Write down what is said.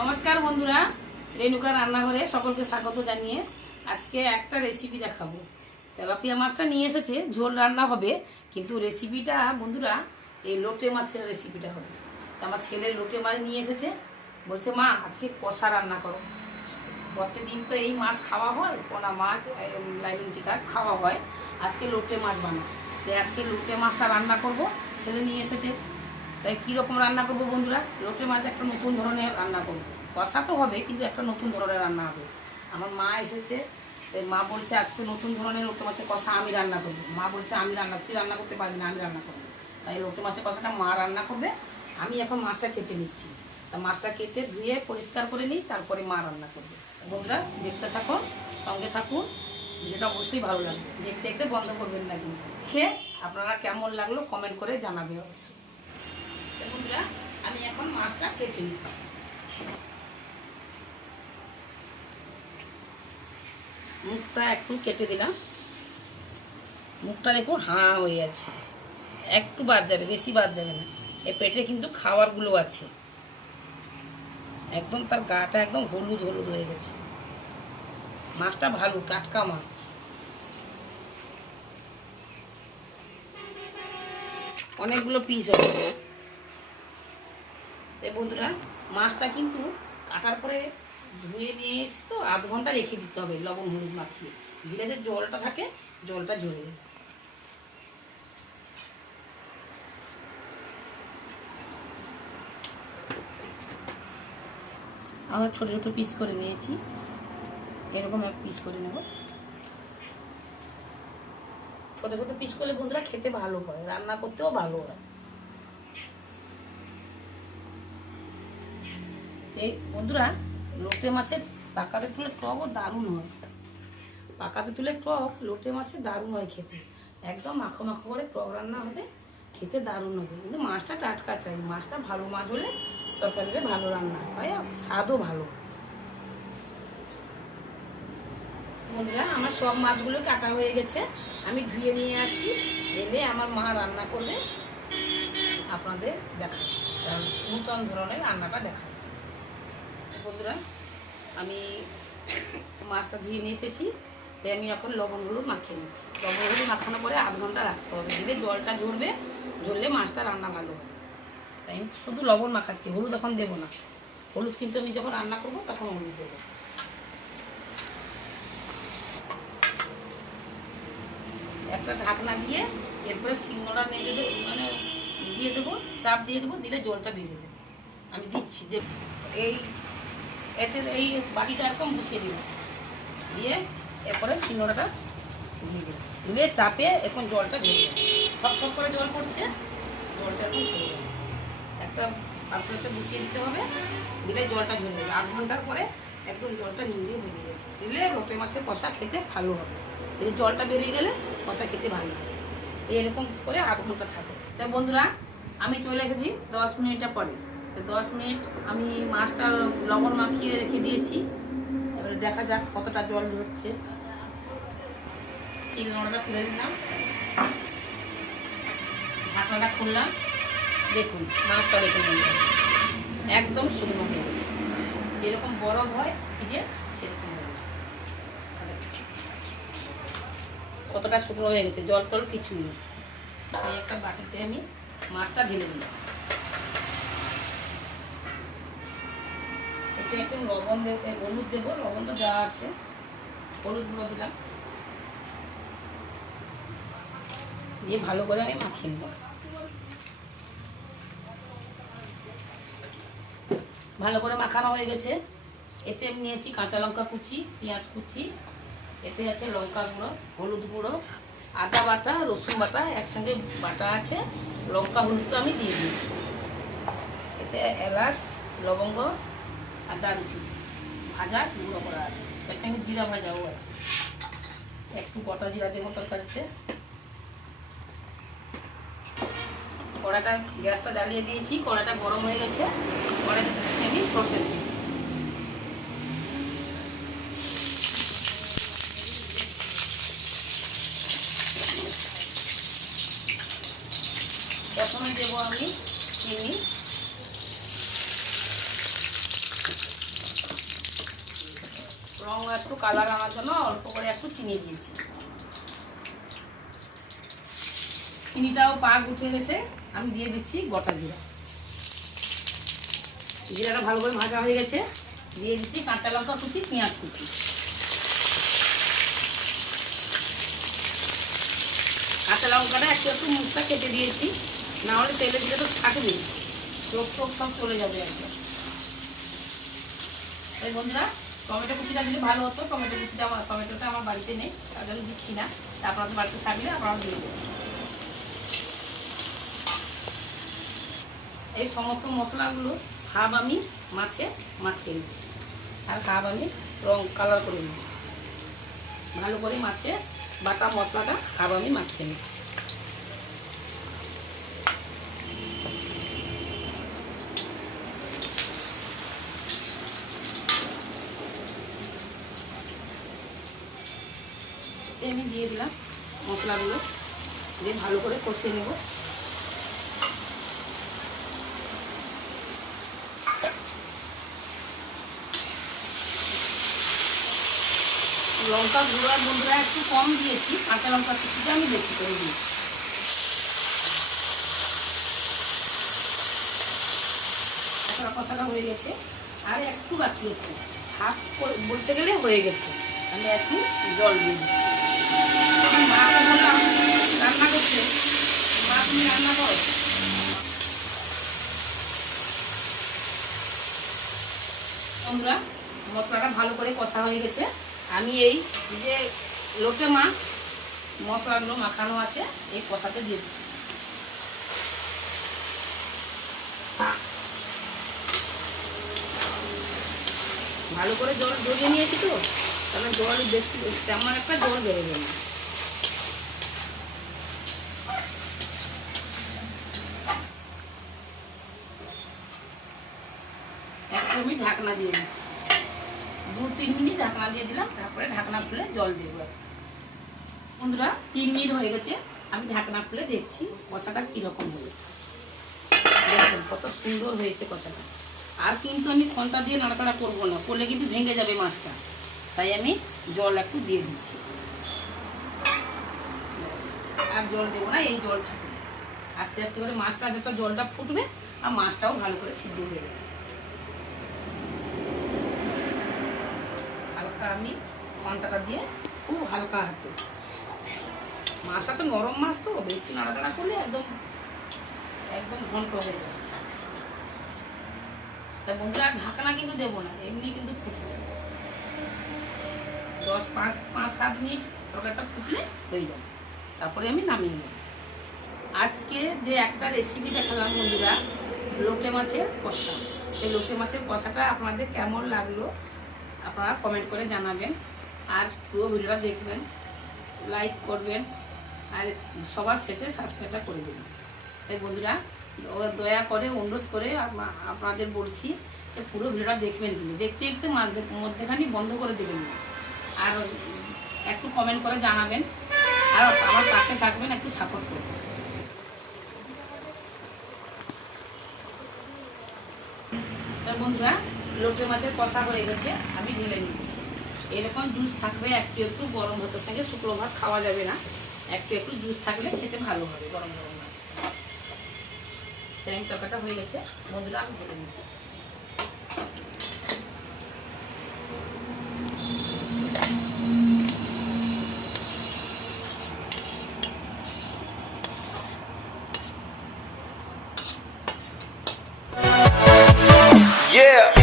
নমস্কার বন্ধুরা, রেণুকা রান্নাঘরে সকলকে স্বাগত জানিয়ে আজকে একটা রেসিপি দেখাবো। তেলাপিয়া মাছটা নিয়ে এসেছে, ঝোল রান্না হবে, কিন্তু রেসিপিটা বন্ধুরা এই লোটে মাছের রেসিপিটা হবে। আমার ছেলে লোটে মাছ নিয়ে এসেছে, বলছে মা আজকে কষা রান্না করো। প্রত্যেকদিন তো এই মাছ খাওয়া হয়, পোনা মাছ, লাইলন টিকা খাওয়া হয়, আজকে লোটে মাছ বানাবো। তাই আজকে লোটে মাছটা রান্না করব, ছেলে নিয়ে এসেছে। তাই কীরকম রান্না করবো বন্ধুরা, লোটে মাছ একটা নতুন ধরনের রান্না করবো। কষা তো হবে, কিন্তু একটা নতুন ধরনের রান্না হবে। আমার মা এসেছে, তাই মা বলছে আজকে নতুন ধরনের লোটে মাছের কষা আমি রান্না করবো। মা বলছে আমি তুই রান্না করতে পারবি না, আমি রান্না করবো। তাই লোটে মাছের কষাটা মা রান্না করবে, আমি এখন মাছটা কেটে নিচ্ছি। তা মাছটা কেটে ধুয়ে পরিষ্কার করে নিই, তারপরে মা রান্না করবে। বন্ধুরা দেখতে থাকুন, সঙ্গে থাকুন, যেটা অবশ্যই ভালো লাগবে। দেখতে দেখতে বন্ধ করবেন না, কিন্তু খেয়ে আপনারা কেমন লাগলো কমেন্ট করে জানাবে অবশ্যই। বন্ধুরা আমি এখন মাছটা কেটে নিচ্ছি। মুখটা একটু কেটে দিলাম, মুখটা দেখুন হাঁ হয়ে আছে, একটু বাদ যাবে, বেশি বাদ যাবে না। এ পেটে কিন্তু খাবারগুলো আছে, একদম তার গাটা একদম হলুদ হলুদ হয়ে গেছে। মাছটা ভালো, টাটকা মাছ। অনেকগুলো পিস হবে। তাই বন্ধুরা মাছটা কিন্তু কাটার পরে ধুয়ে নিয়ে এসে তো আধ ঘন্টা রেখে দিতে হবে লবণ হলুদ মাখিয়ে, দিলে যে জলটা থাকে জলটা ঝরে যাবে। আমরা ছোটো ছোটো পিস করে নিয়েছি, এরকম এক পিস করে নেব। ছোটো ছোটো পিস করলে বন্ধুরা খেতে ভালো হয়, রান্না করতেও ভালো হয়। এই বন্ধুরা লোটে মাছের পাকাতে তুলে টকও দারুণ হয়। পাকাতে তুলে টক লোটে মাছের দারুণ হয় খেতে, একদম মাখো মাখো করে টক রান্না হবে, খেতে দারুণ হবে। কিন্তু মাছটা টাটকা চাই, মাছটা ভালো মাছ হলে তরকারিটা ভালো রান্না হয়, আর স্বাদও ভালো। বন্ধুরা আমার সব মাছগুলো কাটা হয়ে গেছে, আমি ধুয়ে নিয়ে আসি, এলে আমার মা রান্না করবে, আপনাদের দেখাবো, নতুন ধরনের রান্নাটা দেখাবো। বন্ধুরা আমি মাছটা ধুয়ে নিয়ে এসেছি, তাই আমি এখন লবণ হলুদ মাখিয়ে নিচ্ছি। লবণ হলুদ মাখানোর পরে আধ ঘন্টা রাখতে হবে, দিলে জলটা ঝরবে, ঝরলে মাছটা রান্না ভালো হবে। তাই আমি শুধু লবণ মাখাচ্ছি, হলুদ এখন দেবো না। হলুদ কিন্তু আমি যখন রান্না করবো তখন হলুদ দেবো। একটা ঢাকনা দিয়ে এরপরে শিলনোড়া নেড়ে মানে দিয়ে দেবো, চাপ দিয়ে দেবো, দিলে জলটা বেরিয়ে দেবে। আমি দিচ্ছি, দেব এই এতে এই বাটিটা এরকম বসিয়ে দিব, দিয়ে এরপরে শিলনোড়াটা দিয়ে দিলাম, দিলে চাপে এখন জলটা ঝরে যাবে। থপ থপ করে জল পড়ছে, জলটা এখন ঝরে যাবে। একটা পাত্রতে বসিয়ে দিতে হবে, দিলে জলটা ঝরে যাবে। আধ ঘন্টার পরে একদম জলটা নিংড়িয়ে বেরিয়ে যাবে, দিলে লোটে মাছের কষা খেতে ভালো হবে। এই জলটা বেরিয়ে গেলে কষা খেতে ভালো হবে। এরকম করে আধ ঘন্টা থাকে। তাই বন্ধুরা আমি চলে এসেছি 10 মিনিটের পরে। তো 10 মিনিট আমি মাছটা লবণ মাখিয়ে রেখে দিয়েছি, এবারে দেখা যাক কতটা জল ঝরছে। শিলনোড়াটা খুলে দিলাম, ঢাকনাটা খুললাম, দেখুন মাছটা রেখে দিলাম, একদম শুকনো হয়ে গেছে, এরকম বরফ হয় ভিজে সেরকম হয়ে গেছে। কতটা শুকনো হয়ে গেছে, জল টল কিছুই নেই। এই একটা বাটিতে আমি মাছটা ঢেলে দিলাম, এতে একটু লবণ দেবো, হলুদ দেবো, লবণ তো দেওয়া আছে, হলুদ গুঁড়ো দিলাম, দিয়ে ভালো করে আমি মাখিয়ে নেব। ভালো করে মাখানো হয়ে গেছে। এতে আমি নিয়েছি কাঁচা লঙ্কা কুচি, পেঁয়াজ কুচি, এতে আছে লঙ্কা গুঁড়ো, হলুদ গুঁড়ো, আদা বাটা, রসুন বাটা একসঙ্গে বাটা আছে, লঙ্কা হলুদ আমি দিয়ে দিয়েছি। এতে এলাচ, লবঙ্গ আর দারুচিনি ভাজা গুঁড়ো করা আছে, এর সঙ্গে জিরা ভাজাও আছে, একটু গোটা জিরা দেবো তরকারিতে। কড়াটা গ্যাসটা জ্বালিয়ে দিয়েছি, কড়াটা গরম হয়ে গেছে, কড়াইতে দিচ্ছি আমি সরষের তেল। প্রথমে দেবো আমি চিনি, রং একটু কালার আনার জন্য অল্প করে একটু চিনি দিয়েছি। চিনিটাও পাক উঠে গেছে, আমি দিয়ে দিচ্ছি গোটা জিরা। জিরাটা ভালো করে ভাজা হয়ে গেছে, দিয়ে দিচ্ছি কাঁচা লঙ্কা কুচি, পেঁয়াজ কুচি। কাঁচা লঙ্কাটা একটু একটু মুখটা কেটে দিয়েছি, না হলে তেলে দিলে তো থাকবে, চোখ টোক সব চলে যাবে একদম। তাই বন্ধুরা টমেটো কুচিটা দিলে ভালো হতো, টমেটোটা আমার বাড়িতে নেই, তার জন্য দিচ্ছি না। আপনাদের বাড়িতে থাকলে আপনারা দিয়ে দেবেন। এই সমস্ত মশলাগুলো হাফ আমি মাছে মাখিয়ে নিচ্ছি, আর হাফ আমি রং কালার করে নিচ্ছি। ভালো করে মাছে বাটা মশলাটা হাফ আমি মাখিয়ে নিচ্ছি। আমি দিয়ে দিলাম মশলাগুলো, দিয়ে ভালো করে কষিয়ে নেব। লঙ্কা গুঁড়ো বন্ধুরা একটু কম দিয়েছি, কাঁচা লঙ্কা কিছুটা আমি বেশি করে দিয়েছি। কষাটা হয়ে গেছে, আর একটু বাকি আছে, হাফ বলতে গেলে হয়ে গেছে। আমি একটু জল দিয়ে দিচ্ছি। মাকে বললাম রান্না করতে, মা তুমি রান্না করো। বন্ধুরা মশলাটা ভালো করে কষা হয়ে গেছে, আমি এই যে লোটে মাছ মশলাগুলো মাখানো আছে এই কষাতে দিয়ে দিচ্ছি। ভালো করে জল জড়িয়ে নিয়েছি তো, তাহলে জল বেশি তেমন একটা জল বেরোবে না। একটু আমি ঢাকনা দিয়ে দিচ্ছি, 2-3 মিনিট ঢাকনা দিয়ে দিলাম, তারপরে ঢাকনা খুলে জল দেবো। বন্ধুরা 3 মিনিট হয়ে গেছে, আমি ঢাকনা খুলে দেখছি কষাটা কীরকম হবে। দেখুন কত সুন্দর হয়েছে কষাটা। আর কিন্তু আমি খন্তা দিয়ে নাড়াচাড়া করবো না, করলে কিন্তু ভেঙে যাবে মাছটা, তাই আমি জল একটু দিয়ে দিচ্ছি। আর জল দেবো না, এই জল থাকবে। আস্তে আস্তে করে মাছটা যত জলটা ফুটবে, আর মাছটাও ভালো করে সিদ্ধ হয়ে যাবে। হালকা আমি খন্তাটা দিয়ে খুব হালকা হাতে, মাছটা তো নরম মাছ তো, বেশি নাড়াচাড়া করলে একদম একদম ঘন্ট হয়ে যাবে। তা বন্ধুরা ঢাকনা কিন্তু দেবো না, এমনি কিন্তু ফুটবে। 5-7 মিনিট তরকারিটা ফুটলে হয়ে যাবে, তারপরে আমি নামিয়ে নেব। আজকে যে একটা রেসিপি দেখালাম বন্ধুরা, লোটে মাছের কষা। এই লোটে মাছের কষাটা আপনাদের কেমন লাগলো আপনারা কমেন্ট করে জানাবেন, আর পুরো ভিডিওটা দেখবেন, লাইক করবেন, আর সবার শেষে সাবস্ক্রাইবটা করে দেবেন। তাই বন্ধুরা দয়া করে অনুরোধ করে আপনাদের বলছি যে পুরো ভিডিওটা দেখবেন, কিন্তু দেখতে দেখতে মধ্যেখানি বন্ধ করে দেবেন না, আর একটু কমেন্ট করে জানাবেন, আর আমার পাশে থাকবেন, একটু সাপোর্ট করবেন। তো বন্ধুরা লোটে মাছের কষা হয়ে গেছে, আমি ঢেলে নিচ্ছি। এরকম জুস থাকবে, একটু একটু গরম ভাতের সঙ্গে, শুকনো ভাত খাওয়া যাবে না, একটু একটু জুস থাকলে খেতে ভালো হবে গরম গরম ভাত। টাইম তরকারিটা হয়ে গেছে বন্ধুরা, আমি ঢেলে নিচ্ছি। Yeah.